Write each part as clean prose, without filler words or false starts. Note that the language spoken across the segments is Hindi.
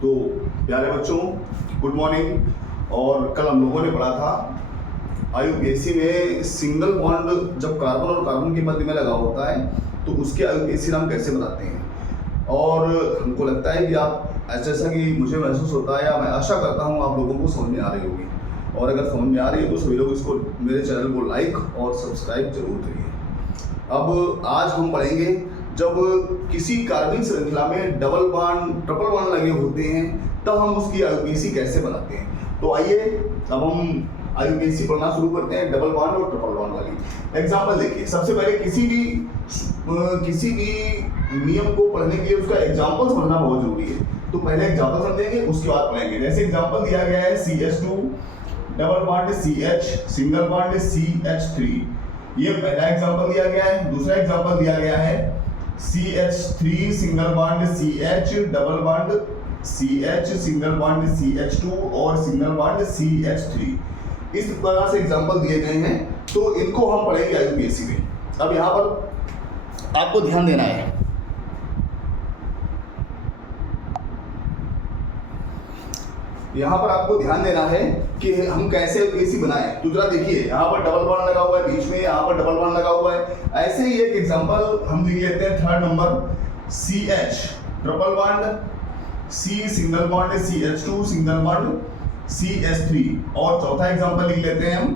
तो प्यारे बच्चों, गुड मॉर्निंग। और कल हम लोगों ने पढ़ा था IUPAC में सिंगल बॉन्ड जब कार्बन और कार्बन के मध्य में लगा होता है तो उसके IUPAC नाम कैसे बनाते हैं। और हमको लगता है कि आप जैसा कि मुझे महसूस होता है, या मैं आशा करता हूँ आप लोगों को समझ में आ रही होगी। और अगर समझ में आ रही है तो सभी लोग इसको मेरे चैनल को लाइक और सब्सक्राइब जरूर करिए। अब आज हम पढ़ेंगे जब किसी कार्बनिक श्रृंखला में डबल बॉन्ड ट्रिपल बॉन्ड लगे होते हैं तब हम उसकी IUPAC कैसे बनाते हैं। तो आइए अब हम IUPAC पढ़ना शुरू करते हैं, डबल बॉन्ड और ट्रिपल बॉन्ड वाली। एग्जाम्पल देखिए, सबसे पहले किसी भी नियम को पढ़ने के लिए उसका एग्जाम्पल समझना बहुत जरूरी है। तो पहले एग्जाम्पल समझेंगे, उसके बाद पढ़ेंगे। जैसे एग्जाम्पल दिया गया है CH2 double bond CH single bond CH3, ये पहला एग्जाम्पल दिया गया है। दूसरा एग्जाम्पल दिया गया है CH3 single bond CH double bond CH single bond CH2 और सिंगल बॉन्ड CH3। इस प्रकार से एग्जाम्पल दिए गए हैं, तो इनको हम पढ़ेंगे IUPAC में। अब यहाँ पर आपको ध्यान देना है, यहाँ पर आपको ध्यान देना है कि हम कैसे IUPAC बनाएं। तो जरा देखिए, यहाँ पर डबल बॉन्ड लगा हुआ है बीच में, यहाँ पर डबल बॉन्ड लगा हुआ है। ऐसे ही एक एग्जांपल हम लिख लेते हैं, third number CH triple bond C single bond CH2 single bond CH3। और चौथा एग्जांपल लिख लेते हैं हम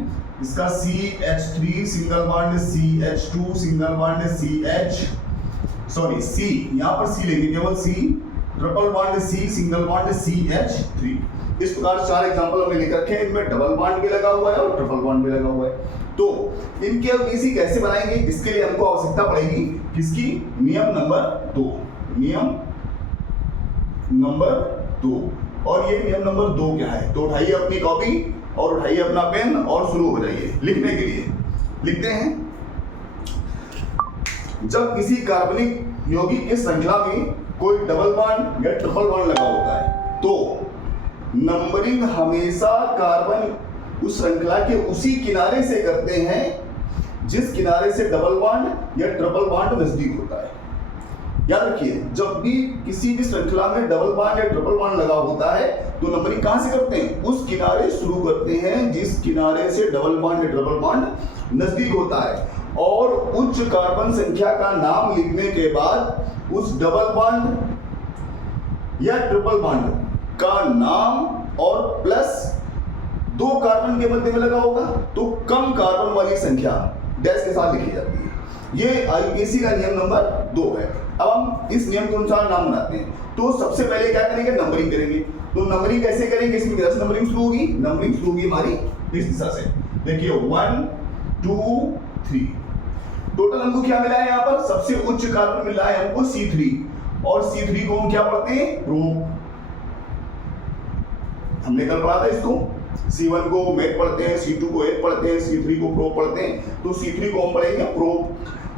इसका CH3 single bond CH2 single bond C, यहाँ पर C लेंगे, केवल C triple bond C single bond CH3। इस प्रकार चार एग्जांपल हमने लिख रखे हैं, इनमें डबल बॉन्ड भी लगा हुआ है और ट्रिपल बॉन्ड भी लगा हुआ है। तो इनके IUPAC कैसे बनाएंगे, इसके लिए हमको आवश्यकता पड़ेगी किसकी, नियम नंबर 2। नियम नंबर 2। और ये नियम नंबर 2 क्या है, तो उठाइए अपनी कॉपी और उठाइए अपना पेन और शुरू हो जाइए लिखने के लिए। लिखते हैं, जब किसी कार्बनिक यौगिक की श्रृंखला में कोई डबल बॉन्ड या ट्रिपल बॉन्ड लगा होता है तो नंबरिंग हमेशा कार्बन उस श्रृंखला के उसी किनारे से करते हैं जिस किनारे से डबल बॉन्ड या ट्रिपल बॉन्ड नजदीक होता है। याद रखिए, जब भी किसी भी श्रृंखला में डबल बॉन्ड या ट्रिपल बॉन्ड लगा होता है तो नंबरिंग कहां से करते हैं, उस किनारे शुरू करते हैं जिस किनारे से डबल बॉन्ड या ट्रिपल बॉन्ड नजदीक होता है। और उच्च कार्बन संख्या का नाम लिखने के बाद उस डबल बॉन्ड या ट्रिपल बॉन्ड का नाम और प्लस 2 कार्बन के मध्य में लगा होगा तो कम कार्बन वाली संख्या डैश के साथ लिखी जाती है। ये IUPAC का नियम नंबर 2 है। अब हम इस नियम के अनुसार नाम बनाते हैं। तो सबसे पहले क्या करेंगे, नंबरिंग करेंगे। तो नंबरिंग कैसे करेंगे, इसमें किधर से नंबरिंग शुरू होगी, नंबरिंग शुरू होगी हमारी इस दिशा से। देखिए 1 2 3, टोटल हमको क्या मिला है, यहाँ पर सबसे उच्च कार्बन मिला है हमको C3, और C3 को हम क्या पढ़ते हैं, प्रोप। हमने कल पढ़ा था इसको, C1 को मेक पढ़ते हैं, C2 को एक पढ़ते हैं, C3 को प्रोप पढ़ते हैं। तो C3 को हम पढ़ेंगे प्रोप।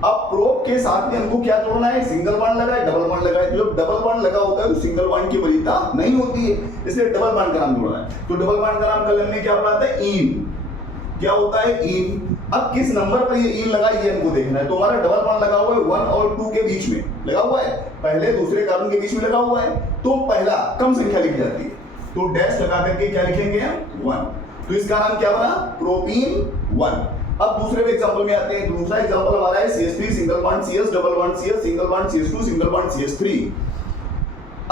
अब प्रोप के साथ में हमको क्या जोड़ना है, सिंगल बॉन्ड लगा है, डबल बॉन्ड लगा है। जब डबल बॉन्ड लगा होता है तो सिंगल बॉन्ड की वरीयता नहीं होती है, इसलिए डबल बॉन्ड का नाम जोड़ना है। तो डबल बॉन्ड का नाम कल हमने क्या पढ़ा था, इन। क्या होता है, इन। अब किस नंबर पर ये इन लगा ये हमको देखना है। तो हमारा डबल बॉन्ड लगा हुआ है 1 और 2 के बीच में लगा हुआ है, पहले दूसरे कार्बन के बीच में लगा हुआ है, तो पहला कम संख्या लिखी जाती है। तो डैश लगा करके क्या लिखेंगे हम, 1। तो इसका नाम क्या बना, प्रोपीन 1। अब दूसरे एग्जांपल में आते हैं। दूसरा एग्जांपल हमारा है CH3 single bond CS double bond CS single bond CH2 single bond CH3।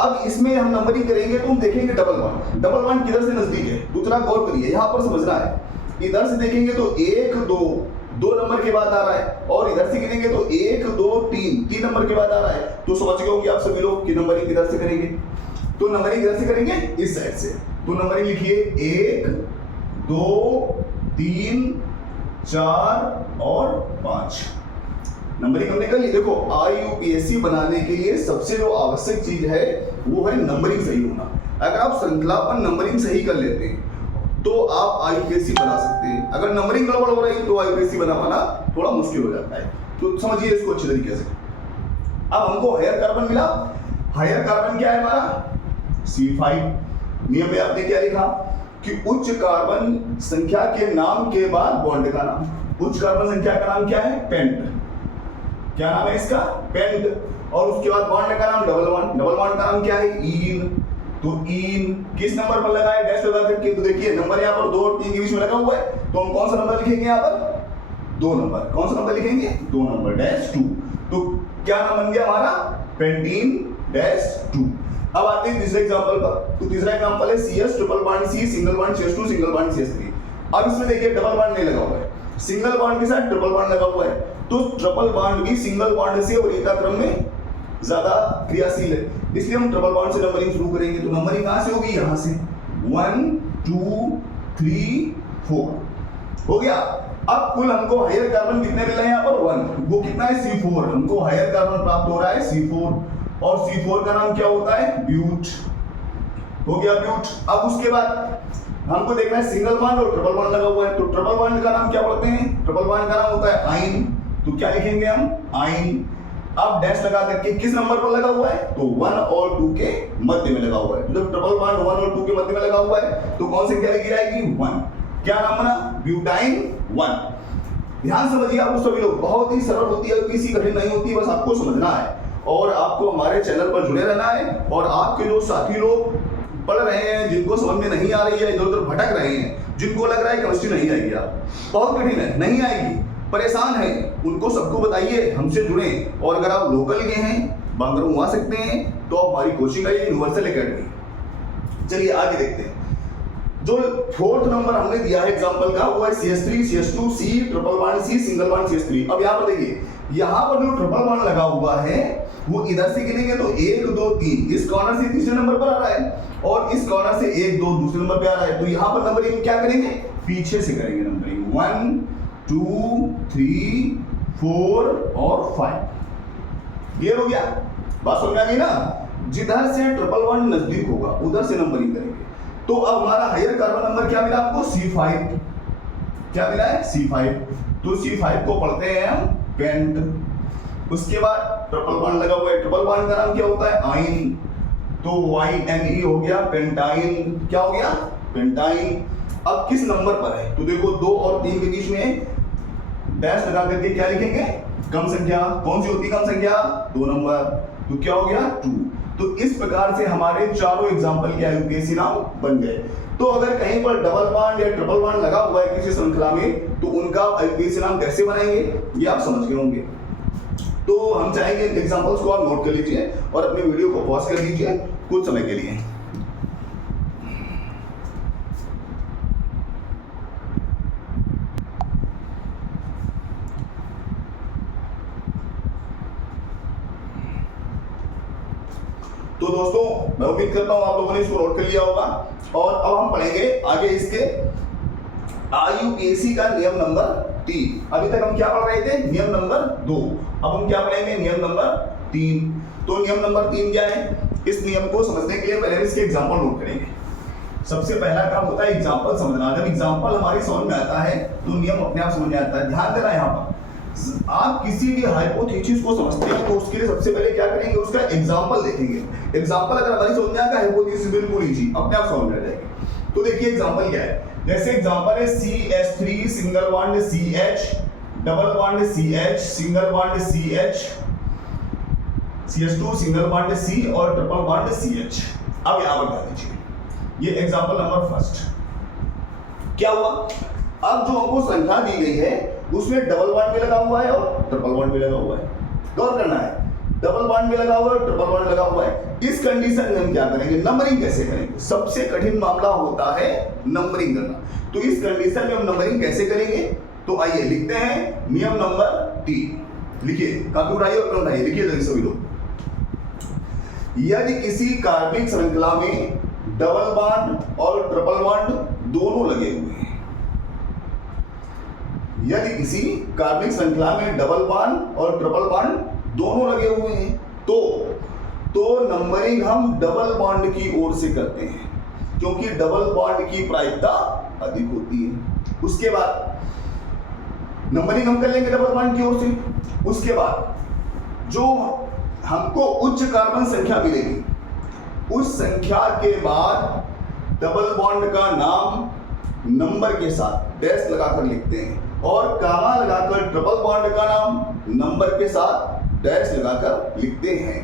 अब इसमें हम नंबरिंग करेंगे तो हम देखेंगे डबल बॉन्ड किधर से नजदीक है। दूसरा गौर करिए, यहाँ पर समझना है, इधर से देखेंगे तो 1 2 नंबर के बाद आ रहा है, और इधर से गिनेंगे तो 1 2 3 नंबर के बाद आ रहा है। तो समझ गए होंगे आप सभी लोग कि नंबरिंग किधर से करेंगे। तो नंबरिंग किधर से करेंगे, इस साइड से। तो नंबरिंग लिखिए 1 2 3 4 और 5। नंबरिंग हमने कर ली। देखो IUPAC बनाने के लिए सबसे जो आवश्यक चीज है वो है नंबरिंग सही होना। अगर आप श्रृंखला पर नंबरिंग सही कर लेते हैं तो आप IUPAC बना सकते हैं। अगर नंबरिंग गड़बड़ हो रही तो IUPAC बना पाना थोड़ा मुश्किल हो जाता है। तो समझिए इसको अच्छे तरीके से। अब हमको हायर कार्बन मिला। हायर कार्बन क्या है हमारा, C5। नियम में आपने क्या लिखा कि उच्च कार्बन संख्या के नाम के बाद बॉन्ड का नाम। उच्च कार्बन संख्या का नाम क्या है, पेंट। क्या नाम है इसका, पेंट। और उसके बाद बॉन्ड का नाम डबल बॉन्ड। डबल बॉन्ड का नाम क्या है, ईन। तो इन किस नंबर पर लगा है डैश लगा करके, तो देखिए नंबर यहाँ पर 2 और 3 के बीच में लगा हुआ है, तो हम कौन सा नंबर लिखेंगे यहाँ पर, 2 नंबर, कौन सा नंबर लिखेंगे, 2 नंबर डैश 2। तो क्या नाम बन गया हमारा, पेंटीन डैश 2। अब आते हैं तीसरे एग्जांपल पर। तो तीसरा एग्जांपल है CS triple bond C single bond CS2 single bond CS3। अब इसमें देखिए डबल बॉन्ड नहीं लगा हुआ है, सिंगल बॉन्ड के साथ ट्रिपल बॉन्ड लगा हुआ है, तो ट्रिपल बॉन्ड भी सिंगल बॉन्ड से वरीयता क्रम में ज्यादा क्रियाशील है, इसलिए हम ट्रिपल बॉन्ड से नंबरिंग शुरू करेंगे। तो नंबरिंग कहां से होगी, यहां से 1 2 3 4 हो गया। अब कुल हमको हायर कार्बन कितने मिल रहे हैं यहाँ पर 1, वो कितना है C4, हमको हायर कार्बन प्राप्त हो रहा है C4, और C4 का नाम क्या होता है, ब्यूट, हो गया ब्यूट। अब उसके बाद हमको देखना है सिंगल बॉन्ड और ट्रिपल बॉन्ड लगा हुआ है, तो ट्रिपल बॉन्ड का नाम क्या पढ़ते हैं, ट्रिपल बॉन्ड का नाम होता है आइन, तो क्या लिखेंगे हम, आइन। अब डैश लगा करके किस नंबर पर लगा हुआ है, तो 1 और 2 के मध्य में लगा हुआ है, तो जब ट्रिपल बॉन्ड 1 और 2 के मध्य में लगा हुआ है तो कौन संख्या लिखी जाएगी, 1। क्या नाम बना, ब्यूटाइन 1। ध्यान समझिए आप सभी लोग, बहुत ही सरल होती है, किसी कठिन नहीं होती, बस आपको समझना है और आपको हमारे चैनल पर जुड़े रहना है। और आपके जो साथी लोग पढ़ रहे हैं, जिनको समझ में नहीं आ रही है, इधर उधर भटक रहे हैं, जिनको लग रहा है केमिस्ट्री नहीं आएगी, आप बहुत कठिन है, नहीं आएगी, परेशान है, उनको सबको बताइए हमसे जुड़े। और अगर आप लोकल के हैं, बांगरू आ सकते हैं, तो आप हमारी कोचिंग आइए यूनिवर्सल एकेडमी। चलिए आगे देखते हैं। जो 4th नंबर हमने दिया है एग्जांपल का, वो है CS3 CS2 C triple bond C single bond CS3। अब यहाँ पर देखिए, यहाँ पर जो ट्रिपल बॉन्ड लगा हुआ है वो इधर से गिनेंगे तो 1 2 3, इस कॉर्नर से तीसरे नंबर पर आ रहा है, और इस कॉर्नर से 1 2 दूसरे नंबर पे आ रहा है, तो यहाँ पर नंबरिंग क्या करेंगे, पीछे से करेंगे नंबरिंग, 1 2 3 4 और 5। क्लियर हो गया, बात समझ आ गई ना। जिधर से ट्रिपल बॉन्ड नजदीक होगा उधर से नंबरिंग करेंगे। तो अब हमारा हायर कार्बन नंबर क्या मिला आपको, C5। क्या मिला है, C5। तो C5 को पढ़ते हैं हम पेंट। उसके बाद ट्रिपल बॉन्ड लगा हुआ है, ट्रिपल बॉन्ड का नाम क्या होता है, आइन, तो YNE हो गया, पेंटाइन। क्या हो गया, पेंटाइन। अब किस नंबर पर है, तो देखो 2 और 3 के बीच में डैश लगा करके क्या लिखेंगे, कम संख्या। कौन सी होती है कम संख्या, 2 नंबर, तो क्या हो गया 2। तो इस प्रकार से हमारे चारों एग्जाम्पल के IUPAC नाम बन गए। तो अगर कहीं पर डबल बॉन्ड या ट्रिपल बॉन्ड लगा हुआ है किसी श्रृंखला में, तो उनका IUPAC नाम कैसे बनाएंगे ये आप समझ गए होंगे। तो हम चाहेंगे इन एग्जाम्पल्स को आप नोट कर लीजिए और अपनी वीडियो को पॉज कर लीजिए कुछ समय के लिए। तो दोस्तों मैं उम्मीद करता हूं आप लोगों ने इसको नोट कर लिया होगा, और अब हम पढ़ेंगे आगे इसके IUPAC का नियम नंबर 3। अभी तक हम क्या पढ़ रहे थे, नियम नंबर 2। अब हम क्या पढ़ेंगे, नियम नंबर 3। तो नियम नंबर 3 क्या है, इस नियम को समझने के लिए पहले हम इसके एग्जांपल नोट करेंगे। सबसे पहला काम होता है एग्जांपल समझना। जब एग्जांपल हमारी समझ में आता है तो नियम अपने आप समझ में आता है। ध्यान देना, यहाँ पर आप किसी भी हाइपोथेसिस को समझते हैं तो उसके लिए सबसे पहले क्या करेंगे, उसका एग्जांपल देखेंगे। एग्जांपल अगर हमारी समझ में आएगा, हाइपोथेसिस बिल्कुल इजी, अपने आप समझ में आ जाएगी। तो देखिए एग्जांपल क्या है, जैसे एग्जांपल है CH3 single bond CH double bond CH single bond CH CS2 single bond C और ट्रिपल बॉन्ड CH। अब यहां पर ध्यान दीजिए, ये एग्जांपल नंबर फर्स्ट। क्या हुआ, अब जो हमको संख्या दी गई है उसमें डबल बॉन्ड भी लगा हुआ है और ट्रिपल बॉन्ड भी लगा हुआ है। गौर करना है, डबल बॉन्ड भी लगा हुआ है और ट्रिपल बॉन्ड लगा हुआ है। इस कंडीशन में हम क्या करेंगे, नंबरिंग कैसे करेंगे। सबसे कठिन मामला होता है नंबरिंग करना। तो इस कंडीशन में हम नंबरिंग कैसे करेंगे, तो आइए लिखते हैं नियम नंबर 3। लिखिए, कापी उठाइए और पेन उठाइए, लिखिए जल्दी सभी लोग। यदि किसी कार्बनिक श्रृंखला में डबल बॉन्ड और ट्रिपल बॉन्ड दोनों लगे हुए हैं, यदि किसी कार्बनिक श्रृंखला में डबल बॉन्ड और ट्रिपल बॉन्ड दोनों लगे हुए हैं, तो नंबरिंग हम डबल बॉन्ड की ओर से करते हैं, क्योंकि डबल बॉन्ड की प्रायिकता अधिक होती है। उसके बाद नंबरिंग हम कर लेंगे डबल बॉन्ड की ओर से। उसके बाद जो हमको उच्च कार्बन संख्या मिलेगी, उस संख्या के बाद डबल बॉन्ड का नाम नंबर के साथ डैश लगाकर लिखते हैं, और कामा लगाकर ट्रिपल बॉन्ड का नाम नंबर के साथ डैश लगाकर लिखते हैं।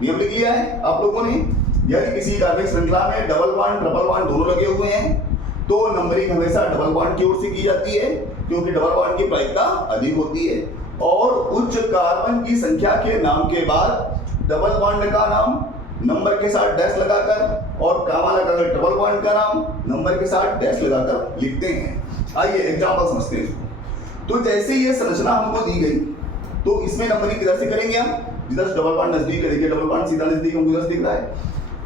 नियम लिख लिया है आप लोगों ने। यदि किसी कार्बनिक श्रृंखला में डबल बॉन्ड ट्रिपल बॉन्ड दोनों लगे हुए हैं तो नंबरिंग हमेशा डबल बॉन्ड की ओर से की जाती है, क्योंकि डबल बॉन्ड की प्रायिकता अधिक होती है। और उच्च कार्बन की संख्या के नाम के बाद डबल बॉन्ड का नाम नंबर के साथ डैश लगाकर और कामा लगाकर ट्रिपल बॉन्ड का नाम नंबर के साथ डैश लगाकर लिखते हैं। आइए एग्जांपल समझते हैं इसको। तो जैसे ये संरचना हमको दी गई तो इसमें नंबरिंग किधर से करेंगे हम, जिधर से डबल बॉन्ड नजदीक है, देखिए डबल बॉन्ड सीधा नजदीक हमको इधर से दिख रहा है,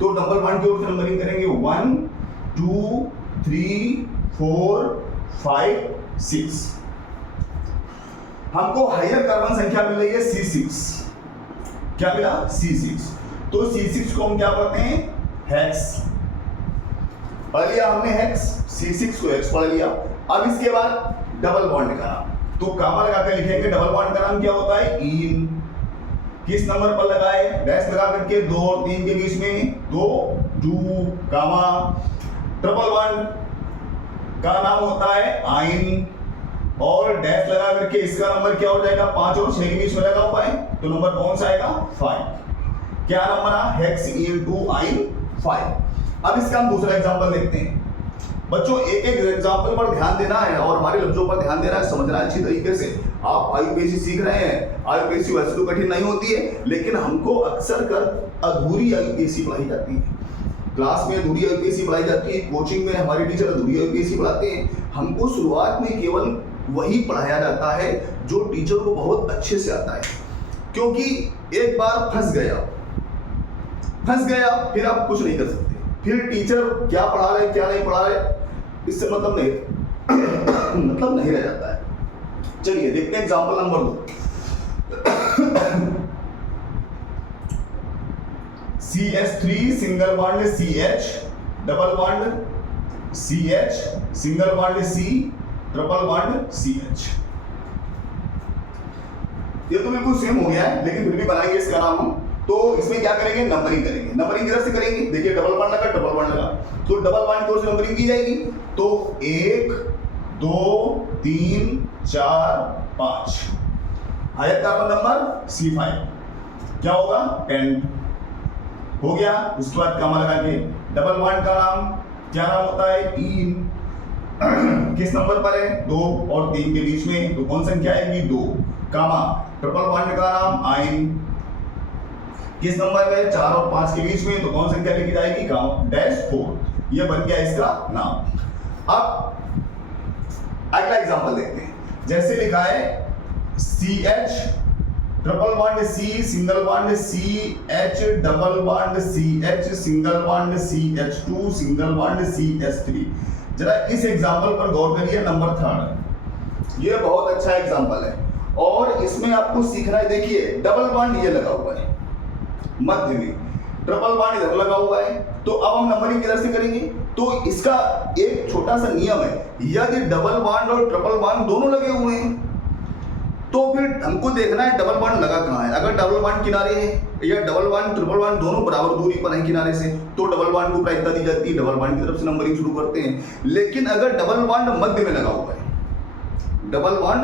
तो डबल बॉन्ड की ओर से नंबरिंग करेंगे 1 2 3 4 5 6। हमको हायर कार्बन संख्या मिल रही है C6। क्या मिला? C6। तो C6 को हम क्या पढ़ते हैं? हेक्स। पढ़ लिया हमने हेक्स, C6 को हेक्स पढ़ लिया। अब इसके बाद डबल बॉन्ड का नाम, तो कामा लगाकर लिखेंगे डबल बॉन्ड का नाम क्या होता है? इन। किस नंबर पर लगाए? डैश लगा करके 2 और 3 के बीच में, तो 2 कामा। ट्रिपल बॉन्ड का नाम होता है आइन, और डैश लगा करके इसका नंबर क्या हो जाएगा? 5 और 6 के बीच में लगा हुआ है, तो नंबर कौन सा आएगा? 5। क्या नाम बना? हेक्स इन आइन 5। अब इसका हम दूसरा एग्जांपल देखते हैं। बच्चों एक एक एग्जांपल पर ध्यान देना है और हमारे लफ्जों पर ध्यान देना है, समझना है अच्छी तरीके से। आप आईयूपीएससी सीख रहे हैं, आईयूपीएससी वैसे तो कठिन नहीं होती है, लेकिन हमको अक्सर कर अधूरी आईयूपीएससी पढ़ाई जाती है। क्लास में अधूरी आईयूपीएससी पढ़ाई जाती है, कोचिंग में हमारे टीचर अधूरी आईयूपीएससी पढ़ाते हैं। हमको शुरुआत में केवल वही पढ़ाया जाता है जो टीचर को बहुत अच्छे से आता है, क्योंकि एक बार फंस गया फिर आप कुछ नहीं कर सकते। फिर टीचर क्या पढ़ा रहे क्या नहीं पढ़ा रहे इससे मतलब नहीं रह जाता है। चलिए देखते हैं example number 2। CH3 single bond CH, double bond CH, single bond C, triple bond CH। ये तो बिल्कुल सेम हो गया है, लेकिन फिर भी बनाएंगे इसका नाम हम। तो इसमें क्या करेंगे? नंबरिंग करेंगे। नंबरिंग किधर से करेंगे? देखिए डबल बॉन्ड लगा, ट्रिपल बॉन्ड लगा, तो डबल बॉन्ड की ओर से नंबरिंग की जाएगी। तो 1 2 3 4 5। हायर कार्बन नंबर C5, क्या होगा? 10 हो गया। उसके बाद कामा लगा के डबल बॉन्ड का नाम क्या नाम होता है? इन। किस नंबर पर है? 2 और 3 के बीच में, तो कौन संख्या आएगी? 2 कामा। ट्रिपल बॉन्ड का नाम आइन। किस नंबर पे? 4 और 5 के बीच में, तो कौन संख्या लिखी जाएगी? कामा डैश 4। ये बन गया इसका नाम। अब अगला एग्जांपल देखते हैं। जैसे लिखा है CH, triple bond C, single bond CH, double bond CH, single bond CH2, single bond CH3। जरा इस एग्जांपल पर गौर करिए, नंबर 3। ये बहुत अच्छा एग्जांपल है और इसमें आपको सीखना है। देखिए डबल बॉन्ड ये लगा हुआ है मध्य में, ट्रिपल बॉन्ड इधर लगा हुआ है, तो अब हम नंबरिंग किधर से करेंगे? तो इसका एक छोटा सा नियम है, यदि डबल बॉन्ड और ट्रिपल बॉन्ड दोनों लगे हुए हैं तो फिर हमको देखना है डबल बॉन्ड लगा कहाँ है। अगर डबल बॉन्ड किनारे है या डबल बॉन्ड ट्रिपल बॉन्ड दोनों बराबर दूरी पर है किनारे से, तो डबल बॉन्ड को प्रायिकता दी जाती है, डबल बॉन्ड की तरफ से नंबरिंग शुरू करते हैं। लेकिन अगर डबल बॉन्ड मध्य में लगा हुआ है, डबल बॉन्ड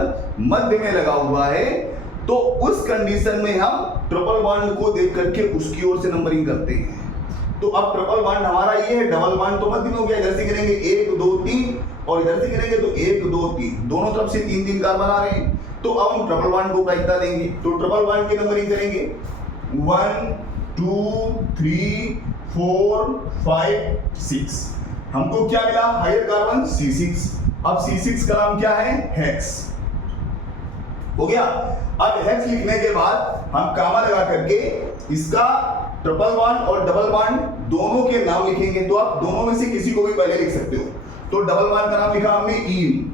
मध्य में लगा हुआ है, तो उस कंडीशन में हम ट्रिपल बॉन्ड को देख करके उसकी ओर से नंबरिंग करते हैं। तो अब ट्रिपल बॉन्ड हमारा ये है, डबल बॉन्ड तो मध्य में हो गया, इधर से गिरेंगे 1 2 3 और इधर से गिरेंगे तो 1 2 3, दोनों तरफ से 3 कार्बन आ रहे हैं। तो अब हम ट्रिपल बॉन्ड को प्रायिकता देंगे, तो ट्रिपल बॉन्ड की नंबरिंग करेंगे 1 2 3 4 5 6। हमको क्या मिला? Higher carbon C6। अब C6 का नाम क्या है? हेक्स। हो गया। अब हेक्स लिखने के बाद हम कामा लगा करके इसका ट्रिपल बॉन्ड और डबल बॉन्ड दोनों के नाम लिखेंगे। तो आप दोनों में से किसी को भी पहले लिख सकते हो। तो डबल बॉन्ड का नाम लिखा हमने इन,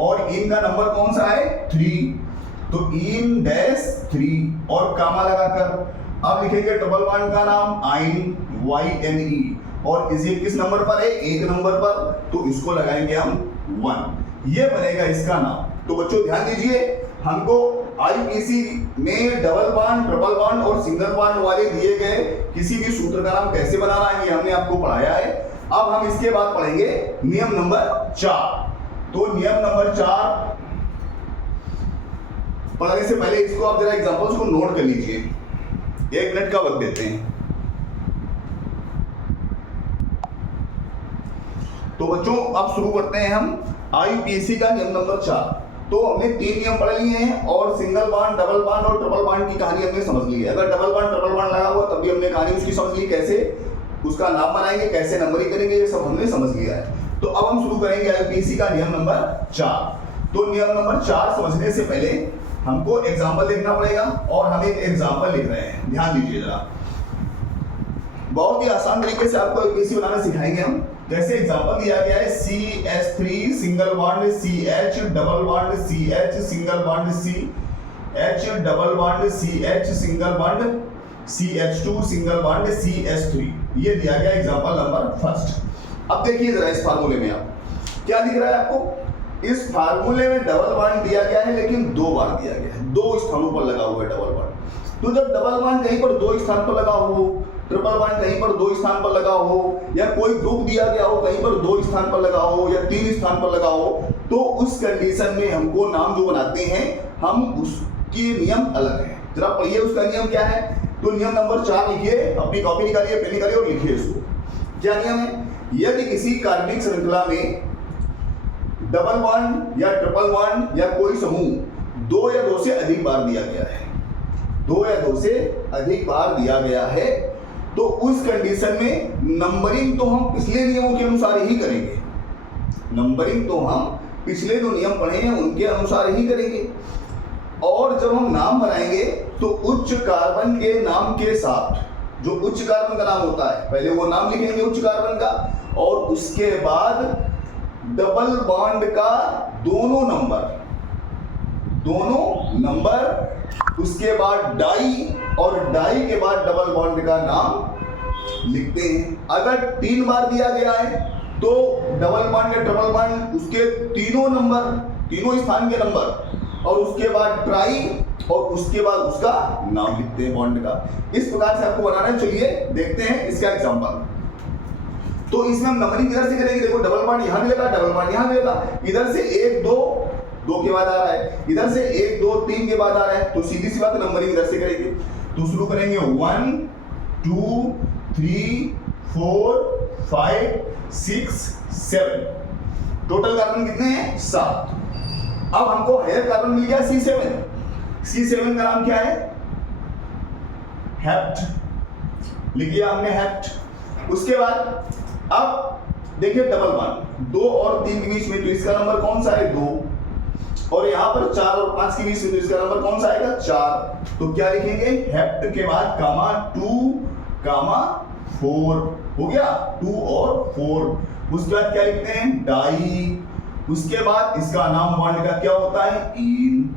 और इन का नंबर कौन सा है? 3, तो इन डैश 3 और कामा लगाकर अब लिखेंगे ट्रिपल बॉन्ड का नाम आइन YNE, और इसे किस नंबर पर है? 1 नंबर पर, तो इसको लगाएंगे हम 1। ये बनेगा इसका नाम। तो बच्चों ध्यान दीजिए, हमको आईपीसी में डबल बॉन्ड, ट्रिपल बॉन्ड और सिंगल बॉन्ड वाले दिए गए किसी भी सूत्र का नाम कैसे बनाना है ये हमने आपको पढ़ाया है। अब हम इसके बाद पढ़ेंगे नियम नंबर 4। तो नियम नंबर 4 पढ़ने से पहले इसको आप जरा एग्जांपल्स को नोट कर लीजिए, 1 मिनट का वक्त देते हैं। तो बच्चों अब शुरू करते हैं हम IUPAC का नियम नंबर 4। तो हमने 3 नियम पढ़ लिए हैं और सिंगल बॉन्ड, डबल बॉन्ड और ट्रिपल बॉन्ड की कहानी हमने समझ ली है। अगर डबल बॉन्ड ट्रिपल बॉन्ड लगा हुआ तब भी हमने कहानी उसकी समझ ली, कैसे उसका नाम बनाएंगे, कैसे नंबरिंग करेंगे, ये सब हमने समझ लिया है। तो अब हम शुरू करेंगे IUPAC का नियम नंबर 4। तो नियम नंबर 4 समझने से पहले हमको एग्जाम्पल लिखना पड़ेगा और हम एक एग्जाम्पल लिख रहे हैं, ध्यान दीजिए जरा। बहुत ही आसान तरीके से आपको IUPAC बनाना सिखाएंगे हम। जैसे एग्जांपल दिया गया है CH3 single bond CH double bond CH single bond CH double bond CH single bond CH2 single bond CH3, ये दिया गया एग्जांपल नंबर फर्स्ट। अब देखिए जरा इस फार्मूले में आप क्या दिख रहा है आपको। इस फार्मूले में डबल बॉन्ड दिया गया है लेकिन 2 बार दिया गया है, 2 स्थानों पर लगा हुआ है डबल बॉन्ड। तो जब डबल बॉन्ड कहीं पर 2 स्थान पर लगा हो, ट्रिपल बॉन्ड कहीं पर 2 स्थान पर लगा हो, या कोई ग्रुप दिया गया हो कहीं पर 2 स्थान पर लगा हो या 3 स्थान पर लगा हो, तो उस कंडीशन में हमको नाम जो बनाते हैं हम उसके नियम अलग हैं। जरा पढ़िए उसका नियम क्या है। तो नियम नंबर 4 लिखिए, अपनी कॉपी निकालिए, पेन निकालिए और लिखिए इसको। क्या नियम है? यदि किसी कार्बनिक श्रृंखला में डबल बॉन्ड या ट्रिपल बॉन्ड या कोई समूह 2 या 2 से अधिक बार दिया गया है, 2 या 2 से अधिक बार दिया गया है, तो उस कंडीशन में नंबरिंग तो हम पिछले नियमों के अनुसार ही करेंगे। नंबरिंग तो हम पिछले जो नियम पढ़े हैं उनके अनुसार ही करेंगे। और जब हम नाम बनाएंगे तो उच्च कार्बन के नाम के साथ, जो उच्च कार्बन का नाम होता है पहले वो नाम लिखेंगे उच्च कार्बन का, और उसके बाद डबल बॉन्ड का दोनों नंबर, उसके बाद डाई, और डाई के बाद डबल बॉन्ड का नाम लिखते हैं। अगर 3 बार दिया गया है तो डबल बॉन्ड या ट्रिपल बॉन्ड उसके तीनों नंबर, तीनों स्थान के नंबर, और उसके बाद ट्राई, और उसके बाद उसका नाम लिखते हैं बॉन्ड का। इस प्रकार से आपको बनाना है। चलिए देखते हैं इसका एग्जांपल। तो इसमें हम नंबरिंग किधर से करेंगे? देखो डबल बॉन्ड यहां मिलेगा, डबल बॉन्ड यहां मिलेगा, इधर से 1 2 के बाद आ रहा है, इधर से 1 2 3 के बाद आ रहा है, तो सीधी सी बात नंबरिंग इधर से करेंगे। तो शुरू करेंगे 1 2 3 4 5 6 7। टोटल कार्बन कितने हैं? 7। अब हमको हायर कार्बन मिल गया C7। C7 का नाम क्या है? हेप्ट। लिख लिया हमने हेप्ट। उसके बाद अब देखिए डबल बॉन्ड 2 और 3 के बीच में, तो इसका नंबर कौन सा है? 2। और यहां पर 4 और 5 के बीच में, तो इसका नंबर कौन सा आएगा? 4। तो क्या लिखेंगे? हेप्ट के बाद कामा 2 कामा 4 हो गया, 2 और 4। उसके बाद क्या लिखते हैं? डाई। उसके बाद इसका नाम बॉन्ड का क्या होता है? ईन।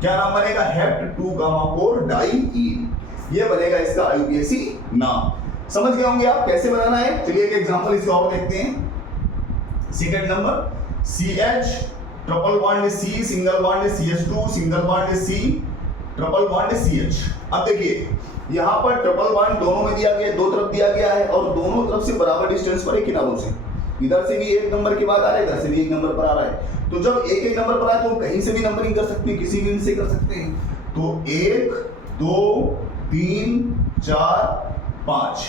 क्या नाम बनेगा? हेप्ट 2 कामा 4 डाई ईन। ये बनेगा इसका IUPAC नाम। समझ गए होंगे आप कैसे बनाना है। चलिए एक एग्जांपल इसका और देखते हैं। Second number CH triple bond C single bond CH2 single bond C triple bond CH। अब देखिए यहाँ पर ट्रिपल बॉन्ड दोनों में दिया गया, 2 तरफ दिया गया है, और दोनों तरफ से बराबर डिस्टेंस पर है किनारों से। इधर से भी 1 नंबर के बाद आ रहा है, इधर से भी 1 नंबर पर आ रहा है। तो जब 1 नंबर पर आए तो कहीं से भी नंबरिंग कर सकते हैं, किसी भी से कर सकते हैं। तो 1 2 3 4 5।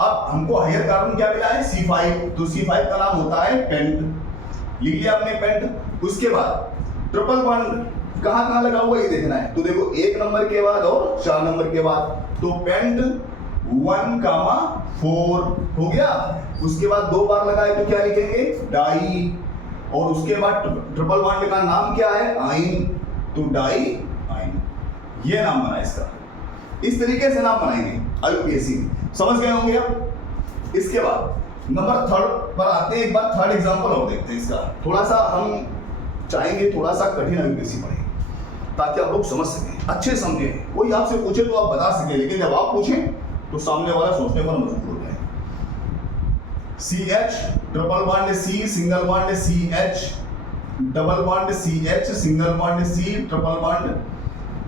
अब हमको हायर कार्बन क्या मिला है? C5। तो C5 का नाम होता है पेंट। लिख लिया आपने पेंट। उसके बाद ट्रिपल बॉन्ड कहां कहां लगा हुआ है ये देखना है। तो देखो 1 नंबर के बाद और 4 नंबर के बाद, तो पेंट 1 कामा 4 हो गया। उसके बाद 2 बार लगा है तो क्या लिखेंगे? डाई। और उसके बाद ट्रिपल बॉन्ड का नाम क्या है? आइन। तो डाई आइन, ये नाम बना इसका। इस तरीके से नाम बनाएंगे IUPAC। समझ गए होंगे आप। इसके बाद नंबर 3 पर आते हैं। एक बार थर्ड एग्जांपल और देखते हैं इसका। थोड़ा सा हम चाहेंगे थोड़ा सा कठिन IUPAC पढ़ें ताकि आप लोग समझ सकें, अच्छे समझें। कोई आपसे पूछे तो आप बता सकें, लेकिन जब आप पूछें तो सामने वाला सोचने पर मजबूर हो जाए। CH triple bond C single bond CH double bond CH single bond C triple bond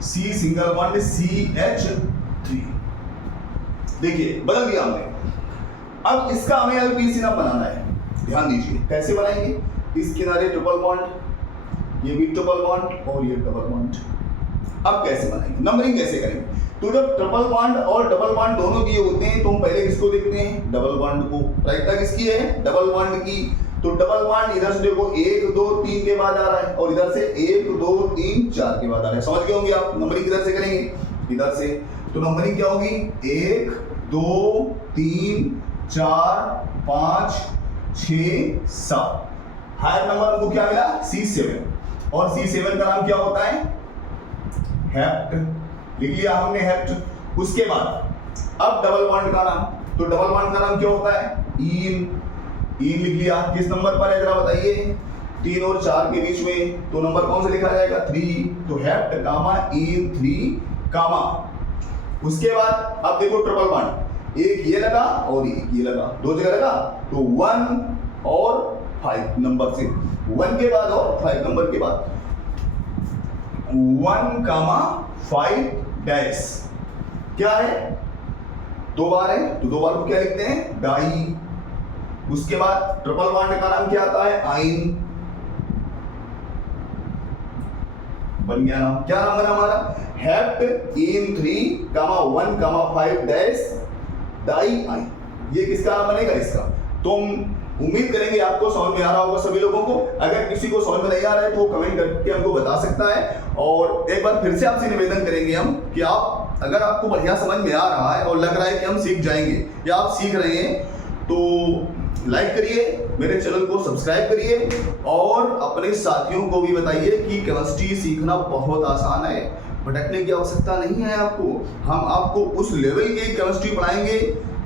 C single bond CH3। देखिए बदल दिया हमने। अब इसका हमें IUPAC नाम बनाना है। ध्यान दीजिए कैसे बनाएंगे। इस किनारे ट्रिपल बॉन्ड, ये भी ट्रिपल बॉन्ड और ये डबल बॉन्ड। अब कैसे बनाएंगे, नंबरिंग कैसे करेंगे। तो जब ट्रिपल बॉन्ड और डबल बॉन्ड दोनों दिए होते हैं तो हम पहले किसको देखते हैं? डबल बॉन्ड को। प्रायिकता किसकी है? डबल बॉन्ड की। तो डबल बॉन्ड इधर से देखो 1 2 3 के बाद आ रहा है और इधर से 1 2 3 4 के बाद आ रहा है। समझ गए होंगे आप। नंबरिंग किधर से करेंगे, इधर से। तो नंबरिंग क्या होगी 1 2 3 4 5 6 7। हायर नंबर हमको क्या मिला C7 और C7 का नाम क्या होता है हेप्ट। लिख लिया हमने हेप्ट। उसके बाद अब डबल बॉन्ड का नाम, तो डबल बॉन्ड का नाम क्या होता है ईन। ईन लिख लिया। किस नंबर पर है जरा बताइए 3 और 4 के बीच में, तो नंबर कौन सा लिखा जाएगा 3। तो हेप्ट कामा ईन 3 कामा। उसके बाद अब देखो ट्रिपल बॉन्ड, एक ये लगा और एक ये लगा, दो जगह लगा, तो 1 और 5 नंबर से 1 के बाद और 5 नंबर के बाद 1 कामा 5 डैश क्या है 2 बार है, तो 2 बार को क्या लिखते हैं डाई। उसके बाद ट्रिपल बॉन्ड का नाम क्या आता है आइन। बन गया नाम। क्या नाम बना हमारा हेप्ट इन 3 कामा 1 कामा 5 डैश डाई आइन। ये किसका नाम बनेगा इसका। तो उम्मीद करेंगे आपको समझ में आ रहा होगा सभी लोगों को। अगर किसी को समझ में नहीं आ रहा है तो कमेंट करके हमको बता सकता है। और एक बार फिर से आपसे निवेदन करेंगे हम कि आप अगर आपको बढ़िया समझ में आ रहा है और लग रहा है कि हम सीख जाएंगे या आप सीख रहे हैं तो लाइक करिए, मेरे चैनल को सब्सक्राइब करिए और अपने साथियों को भी बताइए कि केमिस्ट्री सीखना बहुत आसान है, भटकने की आवश्यकता नहीं है आपको। हम आपको उस लेवल की केमिस्ट्री पढ़ाएंगे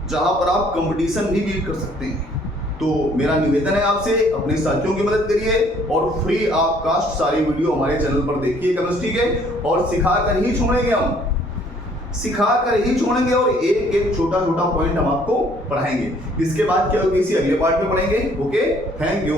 जहां पर आप कंपटीशन भी बीट कर सकते हैं। तो मेरा निवेदन है आपसे अपने साथियों की मदद करिए और फ्री ऑफ कास्ट सारी वीडियो हमारे चैनल पर देखिए केमिस्ट्री के, और सिखाकर ही छोड़ेंगे हम, सिखाकर ही छोड़ेंगे और एक एक छोटा छोटा पॉइंट हम आपको पढ़ाएंगे। इसके बाद क्या होगी इसी अगले पार्ट में पढ़ेंगे। Okay, thank you.